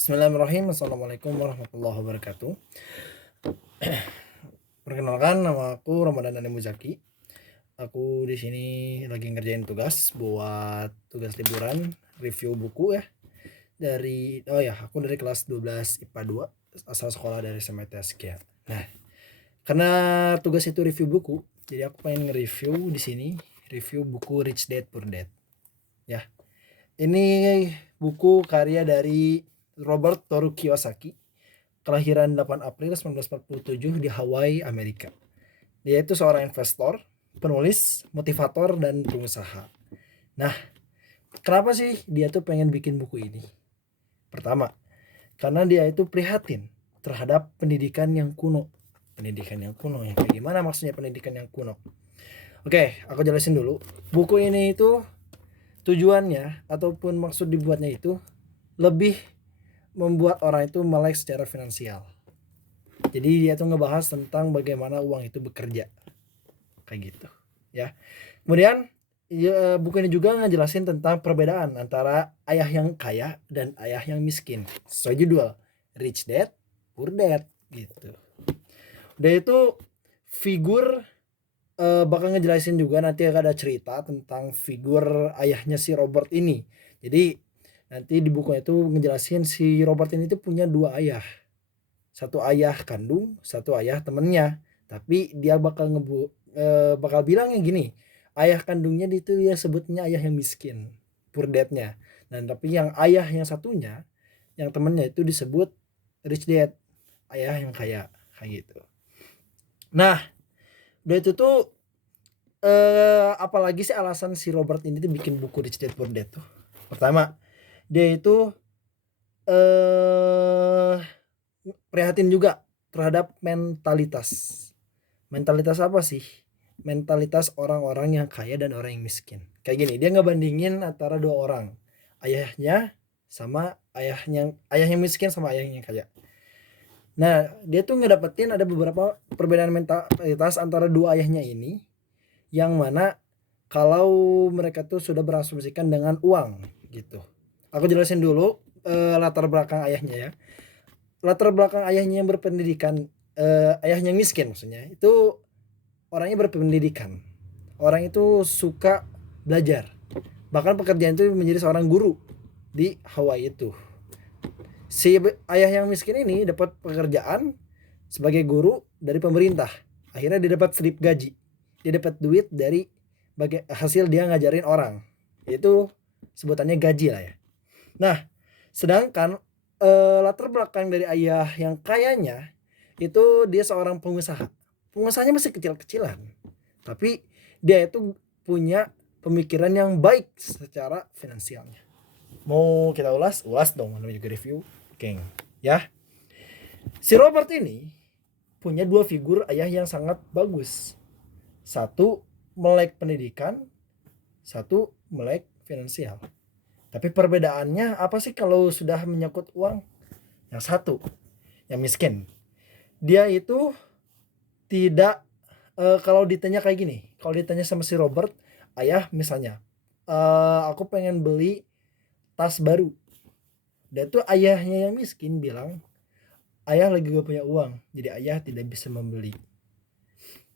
Bismillahirrahmanirrahim. Assalamualaikum warahmatullahi wabarakatuh. Perkenalkan, nama aku Ramadan Dani Muzaki. Aku di sini lagi ngerjain tugas buat tugas liburan, review buku ya. Aku dari kelas 12 IPA 2, asal sekolah dari SMT Askia. Nah, karena tugas itu review buku, jadi aku pengen nge-review di sini, review buku Rich Dad Poor Dad. Ya. Ini buku karya dari Robert Toru Kiyosaki, kelahiran 8 April 1947 di Hawaii, Amerika. Dia itu seorang investor, penulis, motivator, dan pengusaha. Nah, kenapa sih dia tuh pengen bikin buku ini? Pertama, karena dia itu prihatin terhadap pendidikan yang kuno. Pendidikan yang kuno ya, kayak gimana maksudnya pendidikan yang kuno? Oke, aku jelasin dulu. Buku ini itu tujuannya ataupun maksud dibuatnya itu lebih membuat orang itu melek secara finansial. Jadi dia tuh ngebahas tentang bagaimana uang itu bekerja, kayak gitu ya. Kemudian buku ini juga ngejelasin tentang perbedaan antara ayah yang kaya dan ayah yang miskin. Sesuai judul, Rich Dad, Poor Dad gitu. Dia itu figur bakal ngejelasin juga, nanti ada cerita tentang figur ayahnya si Robert ini. Jadi nanti di buku itu ngejelasin si Robert ini tuh punya dua ayah. Satu ayah kandung, satu ayah temennya. Tapi dia bakal bilangnya gini, ayah kandungnya itu dia sebutnya ayah yang miskin, poor dad-nya. Dan tapi yang ayah yang satunya, yang temennya itu disebut rich dad, ayah yang kaya, kayak gitu. Nah, udah itu tuh apalagi sih alasan si Robert ini tuh bikin buku Rich Dad Poor Dad tuh. Pertama, dia itu eh prihatin juga terhadap mentalitas. Mentalitas apa sih? Mentalitas orang-orang yang kaya dan orang yang miskin. Kayak gini, dia ngebandingin antara dua orang. Ayahnya sama ayah yang miskin sama ayah yang kaya. Nah, dia tuh ngedapetin ada beberapa perbedaan mentalitas antara dua ayahnya ini, yang mana kalau mereka tuh sudah berasumsikan dengan uang gitu. Aku jelasin dulu latar belakang ayahnya ya. Latar belakang ayahnya yang berpendidikan, ayahnya yang miskin maksudnya, itu orangnya berpendidikan. Orang itu suka belajar. Bahkan pekerjaan itu menjadi seorang guru di Hawaii itu. Si ayah yang miskin ini dapat pekerjaan sebagai guru dari pemerintah. Akhirnya dia dapat slip gaji. Dia dapat duit dari hasil dia ngajarin orang. Itu sebutannya gaji lah ya. Nah, sedangkan latar belakang dari ayah yang kayanya itu dia seorang pengusaha. Pengusahanya masih kecil-kecilan. Tapi dia itu punya pemikiran yang baik secara finansialnya. Mau kita ulas? Ulas dong, namanya juga review, geng. Ya. Si Robert ini punya dua figur ayah yang sangat bagus. Satu melek pendidikan, satu melek finansial. Tapi perbedaannya apa sih kalau sudah menyangkut uang? Yang satu, yang miskin. Dia itu tidak kalau ditanya kayak gini, kalau ditanya sama si Robert, ayah misalnya, aku pengen beli tas baru. Dia tuh ayahnya yang miskin bilang, ayah lagi gak punya uang, jadi ayah tidak bisa membeli.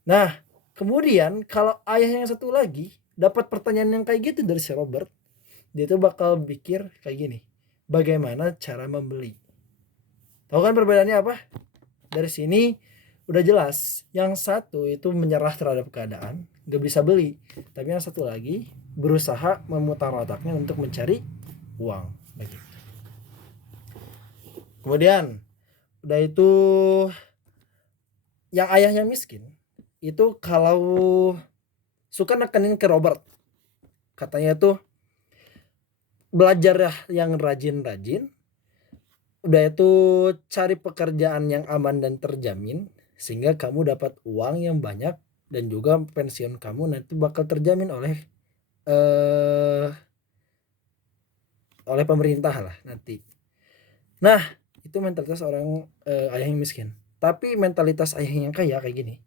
Nah, kemudian kalau ayah yang satu lagi dapat pertanyaan yang kayak gitu dari si Robert, dia tuh bakal pikir kayak gini, bagaimana cara membeli. Tahu kan perbedaannya apa? Dari sini udah jelas, yang satu itu menyerah terhadap keadaan, gak bisa beli, tapi yang satu lagi berusaha memutar otaknya untuk mencari uang begitu. Kemudian udah itu, yang ayahnya miskin itu kalau suka nekenin ke Robert, katanya tuh belajar ya yang rajin-rajin, udah itu cari pekerjaan yang aman dan terjamin sehingga kamu dapat uang yang banyak, dan juga pensiun kamu nanti bakal terjamin eh oleh pemerintah lah nanti. Nah, itu mentalitas orang ayah yang miskin. Tapi mentalitas ayah yang kaya kayak gini,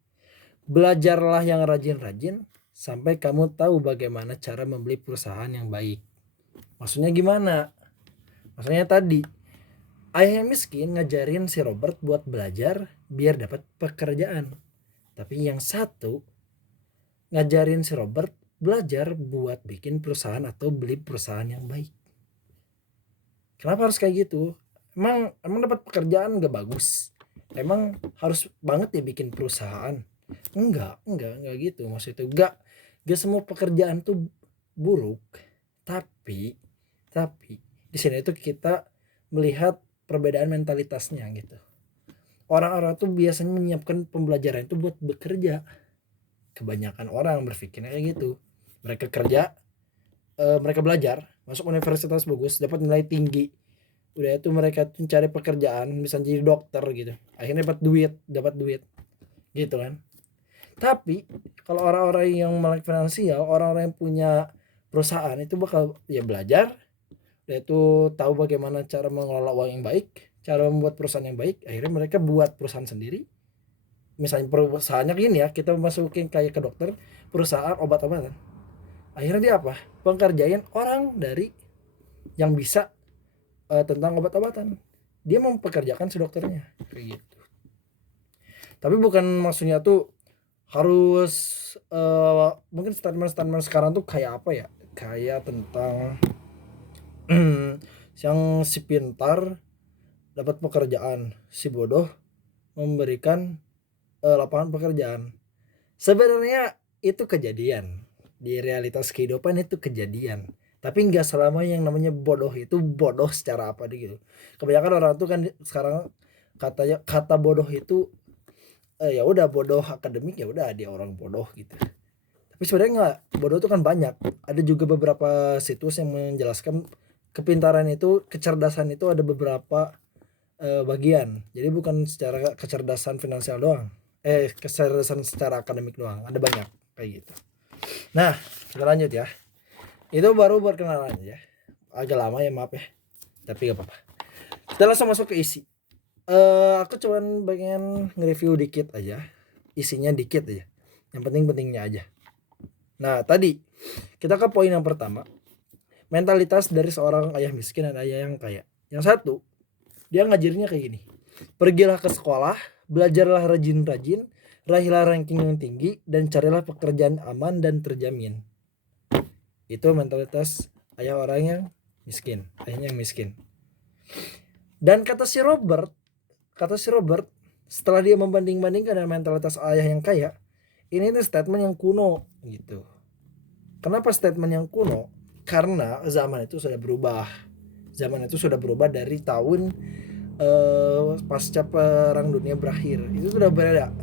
belajarlah yang rajin-rajin sampai kamu tahu bagaimana cara membeli perusahaan yang baik. Maksudnya gimana? Maksudnya tadi, Ayah yang miskin ngajarin si Robert buat belajar biar dapat pekerjaan. Tapi yang satu ngajarin si Robert belajar buat bikin perusahaan atau beli perusahaan yang baik. Kenapa harus kayak gitu? Emang dapat pekerjaan gak bagus? Emang harus banget ya bikin perusahaan? Enggak gitu maksudnya. Gak semua pekerjaan tuh buruk. Tapi di sini tuh kita melihat perbedaan mentalitasnya gitu. Orang-orang tuh biasanya menyiapkan pembelajaran itu buat bekerja. Kebanyakan orang berpikirnya kayak gitu. Mereka kerja, mereka belajar, masuk universitas bagus, dapat nilai tinggi. Udah itu mereka tuh cari pekerjaan, misalnya jadi dokter gitu. Akhirnya dapat duit gitu kan. Tapi kalau orang-orang yang melek finansial, orang-orang yang punya perusahaan itu bakal ya belajar, udah itu tahu bagaimana cara mengelola uang yang baik, cara membuat perusahaan yang baik. Akhirnya mereka buat perusahaan sendiri. Misalnya perusahaannya gini ya, kita masukin kayak ke dokter, perusahaan obat-obatan. Akhirnya dia apa? Pengkerjain orang dari yang bisa tentang obat-obatan. Dia mempekerjakan si dokternya kayak gitu. Tapi bukan maksudnya tuh harus mungkin statement-statement sekarang tuh kayak apa ya? Kayak tentang yang si pintar dapat pekerjaan, si bodoh memberikan lapangan pekerjaan. Sebenarnya itu kejadian di realitas kehidupan, itu kejadian. Tapi nggak selama yang namanya bodoh itu bodoh secara apa gitu. Kebanyakan orang tuh kan sekarang katanya kata bodoh itu ya udah bodoh akademik, ya udah dia orang bodoh gitu. Tapi sebenarnya nggak, bodoh itu kan banyak. Ada juga beberapa situs yang menjelaskan kepintaran itu, kecerdasan itu ada beberapa bagian. Jadi bukan secara kecerdasan finansial doang. Kecerdasan secara akademik doang. Ada banyak kayak gitu. Nah, kita lanjut ya. Itu baru perkenalan ya. Agak lama ya, maaf ya. Tapi gak apa-apa. Kita langsung masuk ke isi. Aku cuman pengen nge-review dikit aja. Isinya dikit aja. Yang penting-pentingnya aja. Nah, tadi kita ke poin yang pertama. Mentalitas dari seorang ayah miskin dan ayah yang kaya. Yang satu, dia ngajarnya kayak gini. Pergilah ke sekolah, belajarlah rajin-rajin, raihlah ranking yang tinggi, dan carilah pekerjaan aman dan terjamin. Itu mentalitas ayah orang yang miskin, ayahnya yang miskin. Dan kata si Robert, setelah dia membanding-bandingkan dengan mentalitas ayah yang kaya, ini tuh statement yang kuno gitu. Kenapa statement yang kuno? Karena zaman itu sudah berubah. Zaman itu sudah berubah dari tahun pasca perang dunia berakhir. Itu sudah beda.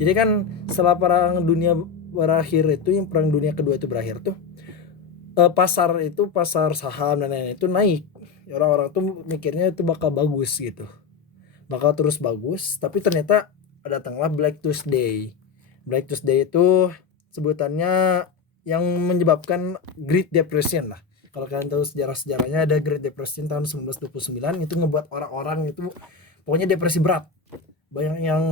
Jadi kan setelah perang dunia berakhir itu, yang perang dunia kedua itu berakhir tuh, pasar saham dan lain-lain itu naik. Orang-orang tuh mikirnya itu bakal bagus gitu, bakal terus bagus. Tapi ternyata datanglah Black Tuesday. Black Tuesday itu sebutannya yang menyebabkan Great Depression lah. Kalau kalian tahu sejarahnya, ada Great Depression tahun 1929. Itu ngebuat orang-orang itu pokoknya depresi berat. Banyak yang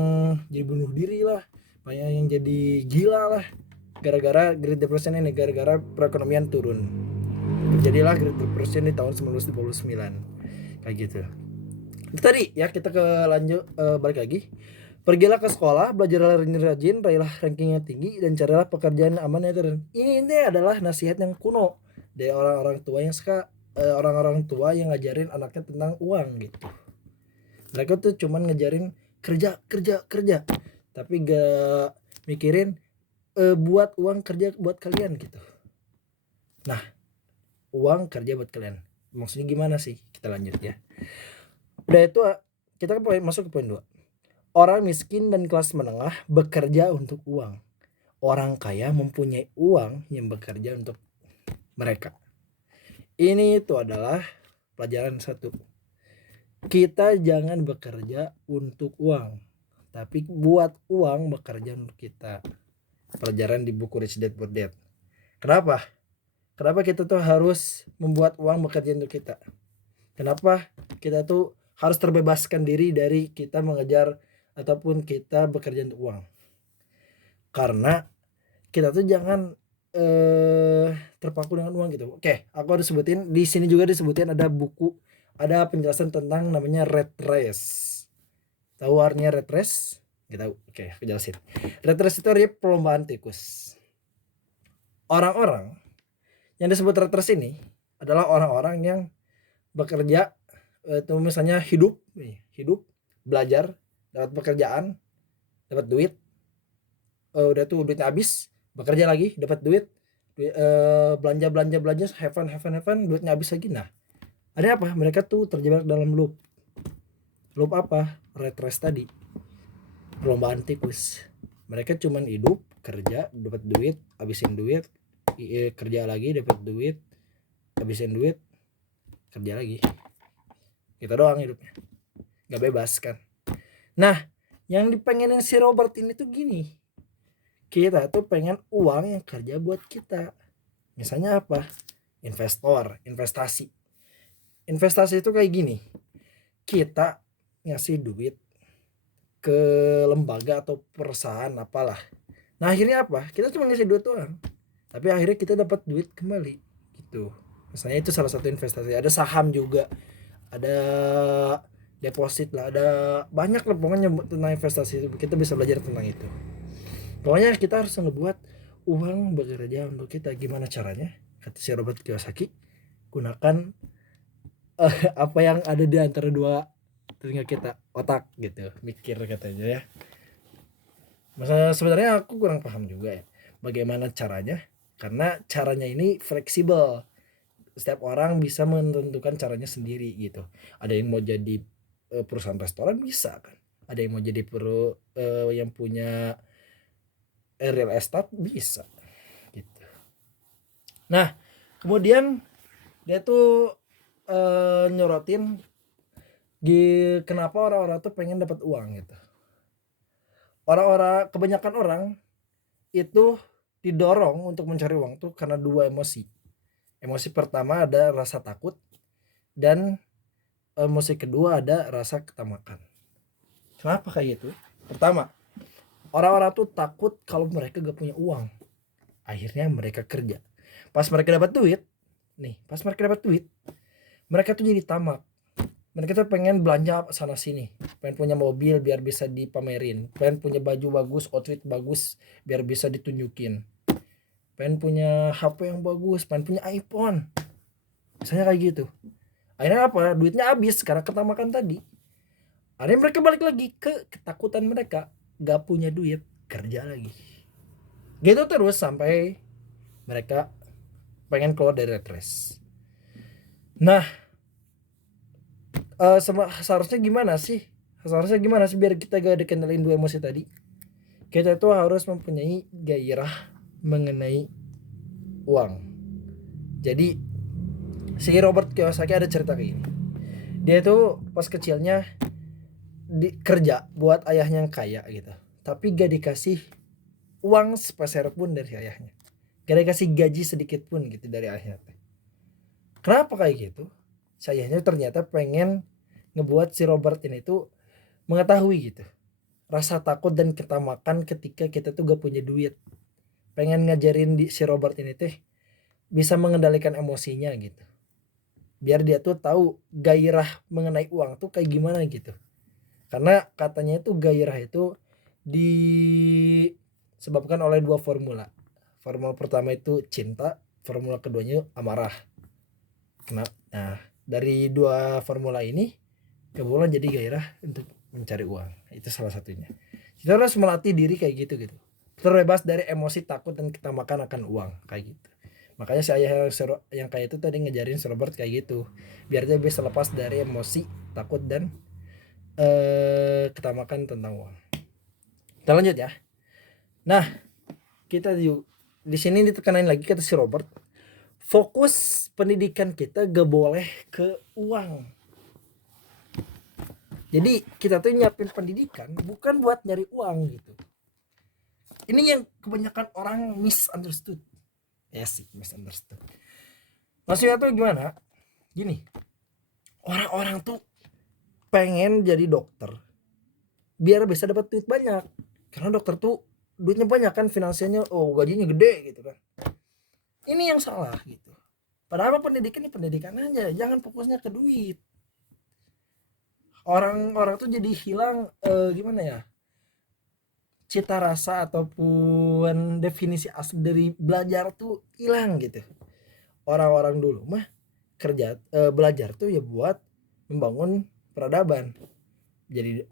jadi bunuh diri lah, banyak yang jadi gila lah, gara-gara Great Depression ini, gara-gara perekonomian turun. Terjadilah Great Depression di tahun 1929 kayak gitu. Itu tadi ya, kita ke lanjut, balik lagi. Pergilah ke sekolah, belajarlah rajin, raihlah ranking yang tinggi, dan carilah pekerjaan aman yang terus. Ini adalah nasihat yang kuno dari orang-orang tua yang orang-orang tua yang ngajarin anaknya tentang uang gitu. Mereka tuh cuman ngajarin kerja, tapi gak mikirin buat uang kerja buat kalian gitu. Nah, uang kerja buat kalian maksudnya gimana sih? Kita lanjut ya. Udah itu kita masuk ke poin 2. Orang miskin dan kelas menengah bekerja untuk uang. Orang kaya mempunyai uang yang bekerja untuk mereka. Ini itu adalah pelajaran satu. Kita jangan bekerja untuk uang, tapi buat uang bekerja untuk kita. Pelajaran di buku Rich Dad Poor Dad. Kenapa kita tuh harus membuat uang bekerja untuk kita? Kenapa kita tuh harus terbebaskan diri dari kita mengejar ataupun kita bekerja untuk uang? Karena kita tuh jangan terpaku dengan uang gitu. Oke, aku harus sebutin di sini juga, disebutin ada buku ada penjelasan tentang namanya rat race. Tahu artinya rat race? Nggak tahu. Oke, aku jelasin. Rat race itu artinya perlombaan tikus. Orang-orang yang disebut rat race ini adalah orang-orang yang bekerja, itu misalnya hidup, belajar, dapat pekerjaan, dapat duit, udah tuh duitnya habis, bekerja lagi, dapat duit, belanja, have fun, duitnya habis lagi. Nah, ada apa? Mereka tuh terjebak dalam loop. Loop apa? Rat race tadi. Perlombaan tikus. Mereka cuman hidup, kerja, dapat duit, habisin duit, kerja lagi, dapat duit, habisin duit, kerja lagi. Kita doang hidupnya. Gak bebas kan. Nah, yang dipengenin si Robert ini tuh gini. Kita tuh pengen uang yang kerja buat kita. Misalnya apa? Investasi. Investasi itu kayak gini. Kita ngasih duit ke lembaga atau perusahaan apalah. Nah, akhirnya apa? Kita cuma ngasih duit doang. Tapi akhirnya kita dapat duit kembali gitu. Misalnya itu salah satu investasi. Ada saham juga. Ada deposit lah, ada banyak lah pokoknya tentang investasi. Kita bisa belajar tentang itu. Pokoknya kita harus ngebuat uang bekerja untuk kita. Gimana caranya? Kata si Robert Kiyosaki, gunakan apa yang ada di antara dua telinga kita, otak gitu, mikir katanya ya. Masa sebenarnya aku kurang paham juga ya bagaimana caranya, karena caranya ini fleksibel. Setiap orang bisa menentukan caranya sendiri gitu. Ada yang mau jadi perusahaan restoran bisa kan. Ada yang mau jadi yang punya real estate bisa gitu. Nah, kemudian dia tuh nyorotin kenapa orang-orang tuh pengen dapat uang gitu. Kebanyakan orang itu didorong untuk mencari uang tuh karena dua emosi. Emosi pertama ada rasa takut dan emosi kedua ada rasa ketamakan. Kenapa kayak gitu? Pertama, orang-orang tuh takut kalau mereka gak punya uang. Akhirnya mereka kerja. Pas mereka dapat duit, mereka tuh jadi tamak. Mereka tuh pengen belanja sana sini, pengen punya mobil biar bisa dipamerin, pengen punya baju bagus, outfit bagus biar bisa ditunjukin, pengen punya HP yang bagus, pengen punya iPhone, misalnya kayak gitu. Akhirnya apa? Duitnya habis karena ketamakan tadi. Akhirnya mereka balik lagi ke ketakutan mereka, gak punya duit, kerja lagi. Gitu terus sampai mereka pengen keluar dari rat race. Nah, seharusnya gimana sih? Biar kita gak dikendalin dua emosi tadi? Kita tuh harus mempunyai gairah mengenai uang. Jadi si Robert Kiyosaki ada cerita kayak gini. Dia tuh pas kecilnya kerja buat ayahnya yang kaya gitu, tapi gak dikasih uang sepeser pun dari ayahnya, gak dikasih gaji sedikit pun gitu dari ayahnya. Kenapa kayak gitu? Sayangnya ternyata pengen ngebuat si Robert ini tuh mengetahui gitu rasa takut dan ketamakan ketika kita tuh gak punya duit. Pengen ngajarin si Robert ini tuh bisa mengendalikan emosinya gitu, biar dia tuh tahu gairah mengenai uang tuh kayak gimana gitu. Karena katanya itu gairah itu disebabkan oleh dua formula. Formula pertama itu cinta, formula keduanya amarah. Nah, dari dua formula ini kebetulan jadi gairah untuk mencari uang. Itu salah satunya. Kita harus melatih diri kayak gitu. Terbebas dari emosi takut dan ketamakan akan uang kayak gitu. Makanya saya yang kayak itu tadi ngejarin si Robert kayak gitu. Biar dia bisa lepas dari emosi takut dan ketamakan tentang uang. Kita lanjut ya. Nah, kita di sini ditekanin lagi kata si Robert, fokus pendidikan kita gak boleh ke uang. Jadi kita tuh nyiapin pendidikan bukan buat nyari uang gitu. Ini yang kebanyakan orang misunderstood. Ya sih, misunderstood. Maksudnya tuh gimana? Gini, orang-orang tuh pengen jadi dokter biar bisa dapat duit banyak. Karena dokter tuh duitnya banyak kan, finansialnya, gajinya gede gitu kan. Ini yang salah gitu. Padahal pendidikan ini pendidikan aja, jangan fokusnya ke duit. Orang-orang tuh jadi hilang gimana ya, cita rasa ataupun definisi asli dari belajar tuh hilang gitu. Orang-orang dulu mah belajar tuh ya buat membangun peradaban. Jadi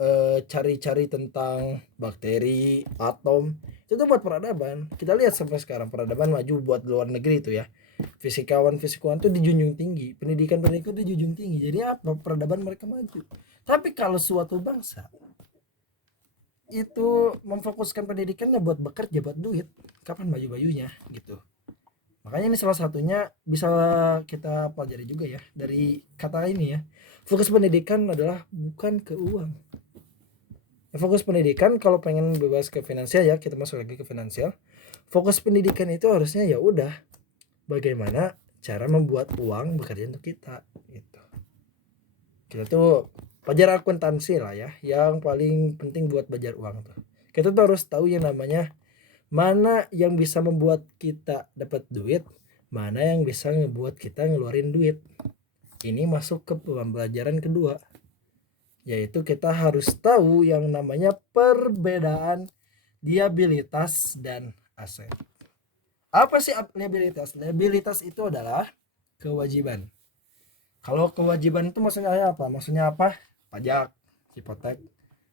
cari-cari tentang bakteri, atom, itu tuh buat peradaban. Kita lihat sampai sekarang peradaban maju buat luar negeri itu ya. Fisikawan tuh dijunjung tinggi, pendidikan tuh dijunjung tinggi. Jadi apa? Peradaban mereka maju. Tapi kalau suatu bangsa itu memfokuskan pendidikannya buat bekerja, buat duit, kapan maju-majunya gitu. Makanya ini salah satunya bisa kita pelajari juga ya dari kata ini ya. Fokus pendidikan adalah bukan ke uang. Fokus pendidikan kalau pengen bebas ke finansial ya, kita masuk lagi ke finansial. Fokus pendidikan itu harusnya ya udah bagaimana cara membuat uang bekerja untuk kita gitu. Kita tuh pelajar akuntansi lah ya, yang paling penting buat belajar uang tuh. Kita tuh harus tahu yang namanya mana yang bisa membuat kita dapat duit, mana yang bisa ngebuat kita ngeluarin duit. Ini masuk ke pembelajaran kedua, yaitu kita harus tahu yang namanya perbedaan liabilitas dan aset. Apa sih liabilitas? Liabilitas itu adalah kewajiban. Kalau kewajiban itu maksudnya apa? Maksudnya apa? Pajak, hipotek.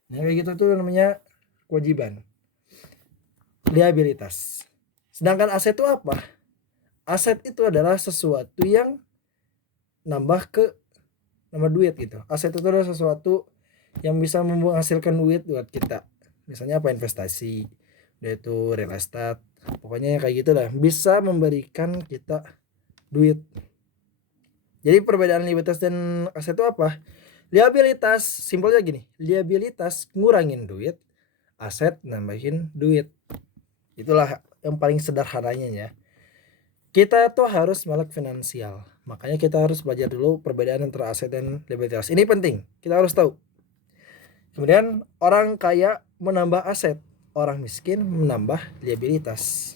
Nah, kayak gitu tuh namanya kewajiban. Liabilitas. Sedangkan aset itu apa? Aset itu adalah sesuatu yang nambah ke nama duit gitu. Aset itu adalah sesuatu yang bisa menghasilkan duit buat kita. Misalnya apa, investasi, yaitu real estate, pokoknya kayak gitu lah, bisa memberikan kita duit. Jadi perbedaan liabilitas dan aset itu apa? Liabilitas simpelnya gini, liabilitas ngurangin duit, aset nambahin duit. Itulah yang paling sederhananya ya. Kita tuh harus melek finansial, makanya kita harus belajar dulu perbedaan antara aset dan liabilitas. Ini penting, kita harus tahu. Kemudian orang kaya menambah aset, orang miskin menambah liabilitas.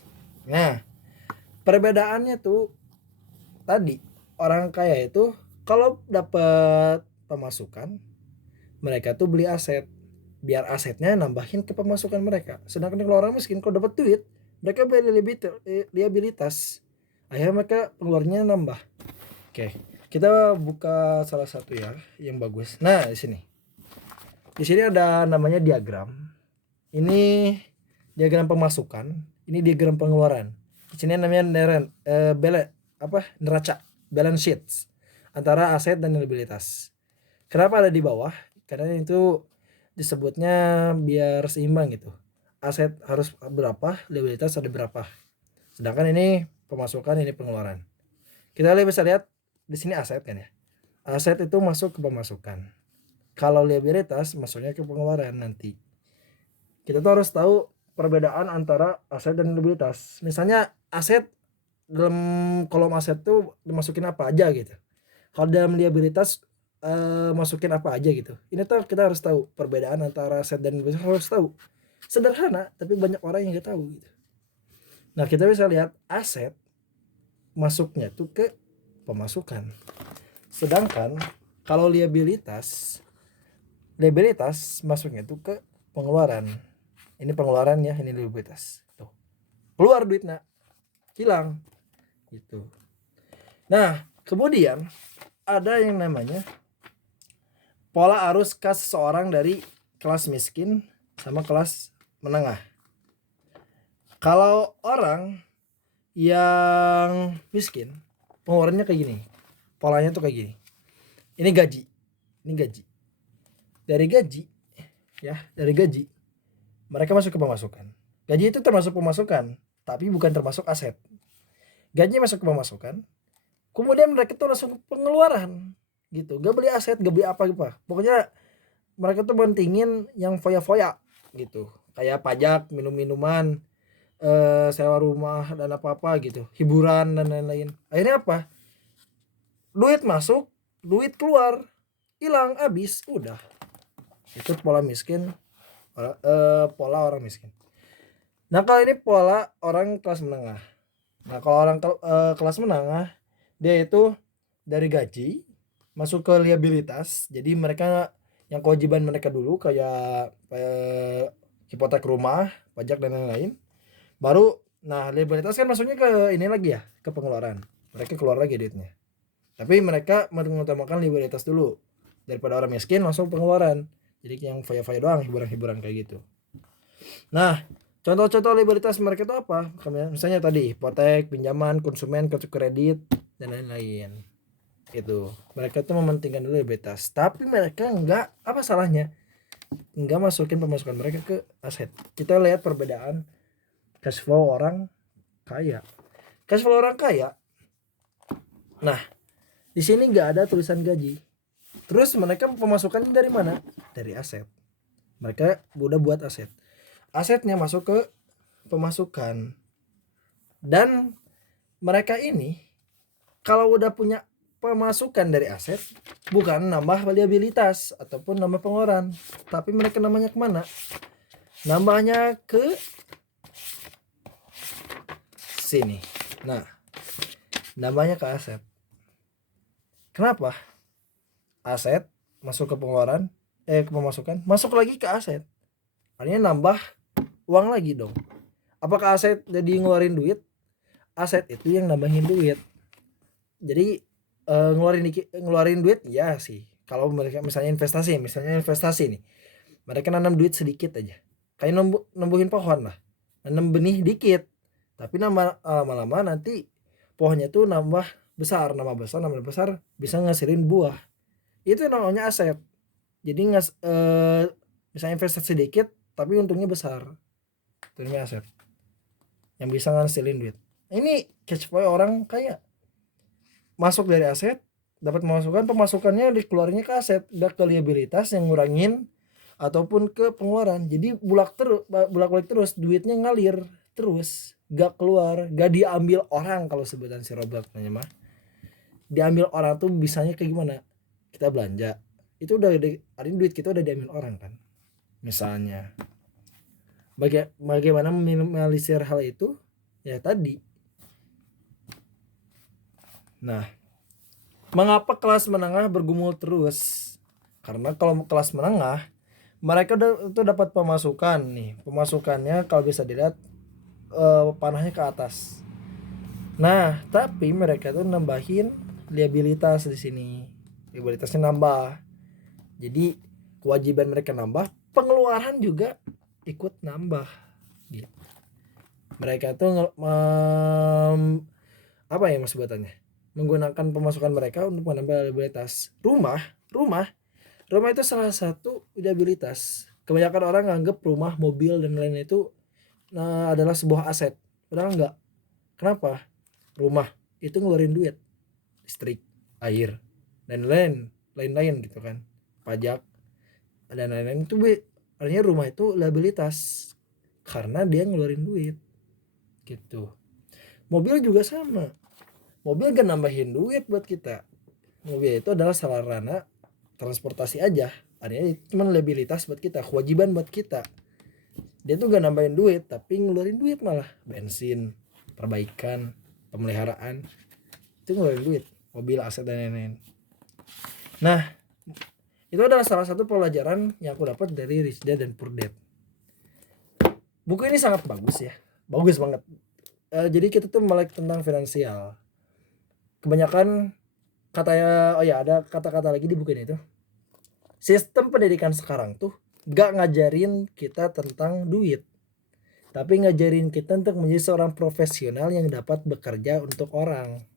Nah, perbedaannya tuh tadi, orang kaya itu kalau dapat pemasukan, mereka tuh beli aset biar asetnya nambahin ke pemasukan mereka. Sedangkan kalau orang miskin kalau dapat duit, mereka beli liabilitas, akhirnya mereka pengeluarannya nambah. Oke, kita buka salah satu ya yang bagus. Nah, di sini ada namanya diagram. Ini diagram pemasukan, ini diagram pengeluaran. Di sini namanya neraca, balance sheets antara aset dan liabilitas. Kenapa ada di bawah? Karena itu disebutnya biar seimbang gitu. Aset harus berapa, liabilitas ada berapa. Sedangkan ini pemasukan, ini pengeluaran. Kita bisa lihat di sini aset kan ya. Aset itu masuk ke pemasukan. Kalau liabilitas masuknya ke pengeluaran nanti. Kita tuh harus tahu perbedaan antara aset dan liabilitas. Misalnya aset, dalam kolom aset tuh dimasukin apa aja gitu. Kalau dalam liabilitas masukin apa aja gitu. Ini tuh kita harus tahu perbedaan antara aset dan liabilitas, harus tahu. Sederhana tapi banyak orang yang nggak tahu gitu. Nah, kita bisa lihat aset masuknya tuh ke pemasukan. Sedangkan kalau liabilitas masuknya tuh ke pengeluaran. Ini pengeluaran ya, ini liabilitas. Tuh. Keluar duitnya, hilang gitu. Nah, kemudian ada yang namanya pola arus kas seseorang dari kelas miskin sama kelas menengah. Kalau orang yang miskin, pengeluarannya kayak gini. Polanya tuh kayak gini. Ini gaji. Dari gaji mereka masuk ke pemasukan. Gaji itu termasuk pemasukan, tapi bukan termasuk aset. Gaji masuk ke pemasukan, kemudian mereka tuh langsung ke pengeluaran gitu. Gak beli aset, gak beli apa-apa. Pokoknya mereka tuh mentingin yang foya-foya gitu. Kayak pajak, minum-minuman, sewa rumah dan apa-apa gitu, hiburan dan lain-lain. Akhirnya apa? Duit masuk, duit keluar, hilang, habis, udah. Itu pola miskin, pola orang miskin. Nah, kalau ini pola orang kelas menengah. Nah, kalau orang kelas menengah, dia itu dari gaji masuk ke liabilitas. Jadi mereka yang kewajiban mereka dulu kayak hipotek rumah, pajak dan lain-lain. Baru nah liabilitas kan masuknya ke ini lagi ya, ke pengeluaran. Mereka keluar lagi duitnya. Tapi mereka mengutamakan liabilitas dulu daripada orang miskin langsung pengeluaran. Jadi yang faya-faya doang, hiburan-hiburan kayak gitu. Nah, contoh-contoh liabilitas mereka itu apa? Misalnya tadi hipotek, pinjaman, konsumen, kartu kredit dan lain-lain. Itu mereka tuh mementingkan dulu liabilitas. Tapi mereka enggak, apa salahnya? Enggak masukin pemasukan mereka ke aset. Kita lihat perbedaan cash flow orang kaya. Cash flow orang kaya. Nah, di sini enggak ada tulisan gaji. Terus mereka pemasukannya dari mana? Dari aset. Mereka udah buat aset. Asetnya masuk ke pemasukan. Dan mereka ini kalau udah punya pemasukan dari aset, bukan nambah liabilitas ataupun nambah pengeluaran, tapi mereka namanya kemana? Nambahnya ke sini. Nah, nambahnya ke aset. Kenapa? Aset masuk ke pengeluaran, ke pemasukan, masuk lagi ke aset. Artinya nambah uang lagi dong. Apakah aset jadi ngeluarin duit? Aset itu yang nambahin duit. Jadi ngeluarin duit ya sih. Kalau mereka misalnya investasi nih, mereka nanam duit sedikit aja, kayak nembuhin pohon lah, nanam benih dikit, tapi lama-lama nanti pohonnya tuh nambah besar bisa ngasilin buah. Itu namanya aset. Jadi misalnya investasi sedikit tapi untungnya besar, itu namanya aset yang bisa ngasilin duit. Ini cash flow orang kaya, masuk dari aset, dapat pemasukannya dikeluarinnya ke aset, gak ke liabilitas yang ngurangin ataupun ke pengeluaran. Jadi bolak-balik terus duitnya ngalir terus, gak keluar, gak diambil orang. Kalau sebutan si Robert mah diambil orang tuh bisanya kayak gimana? Kita belanja itu udah artinya duit kita udah diambil orang kan. Misalnya bagaimana meminimalisir hal itu ya tadi. Nah, mengapa kelas menengah bergumul terus? Karena kalau kelas menengah mereka udah itu dapat pemasukan nih, pemasukannya kalau bisa dilihat panahnya ke atas. Nah, tapi mereka tuh nambahin liabilitas di sini. Liabilitasnya nambah. Jadi kewajiban mereka nambah, pengeluaran juga ikut nambah. Gitu. Mereka tuh apa ya mas sebutannya? Menggunakan pemasukan mereka untuk menambah liabilitas. Rumah itu salah satu liabilitas. Kebanyakan orang nganggep rumah, mobil dan lain itu adalah sebuah aset. Padahal enggak. Kenapa? Rumah itu ngeluarin duit, listrik, air dan lain-lain gitu kan, pajak dan lain-lain itu artinya rumah itu liabilitas karena dia ngeluarin duit gitu. Mobil juga sama, mobil gak nambahin duit buat kita. Mobil itu adalah sarana transportasi aja, artinya cuma liabilitas buat kita, kewajiban buat kita. Dia tuh gak nambahin duit tapi ngeluarin duit, malah bensin, perbaikan, pemeliharaan itu ngeluarin duit, mobil, aset dan lain-lain. Nah, itu adalah salah satu pelajaran yang aku dapat dari Rich Dad dan Poor Dad. Buku ini sangat bagus ya, bagus banget. Jadi kita tuh melek tentang finansial. Kebanyakan katanya, ada kata-kata lagi di buku ini tuh. Sistem pendidikan sekarang tuh gak ngajarin kita tentang duit, tapi ngajarin kita untuk menjadi seorang profesional yang dapat bekerja untuk orang.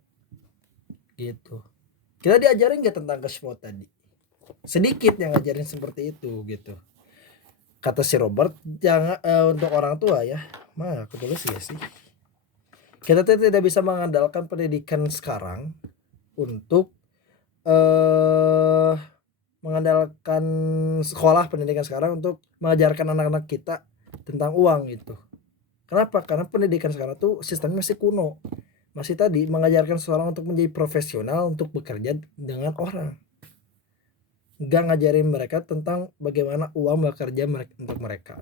Gitu. Kita diajarin gak tentang cash flow tadi? Sedikit yang ngajarin seperti itu gitu. Kata si Robert, jangan untuk orang tua ya. Mah aku tulis ya sih. Kita tidak bisa mengandalkan pendidikan sekarang untuk mengandalkan sekolah pendidikan sekarang untuk mengajarkan anak-anak kita tentang uang itu. Kenapa? Karena pendidikan sekarang tuh sistemnya masih kuno. Masih tadi mengajarkan seseorang untuk menjadi profesional untuk bekerja dengan orang. Gak ngajarin mereka tentang bagaimana uang bekerja untuk mereka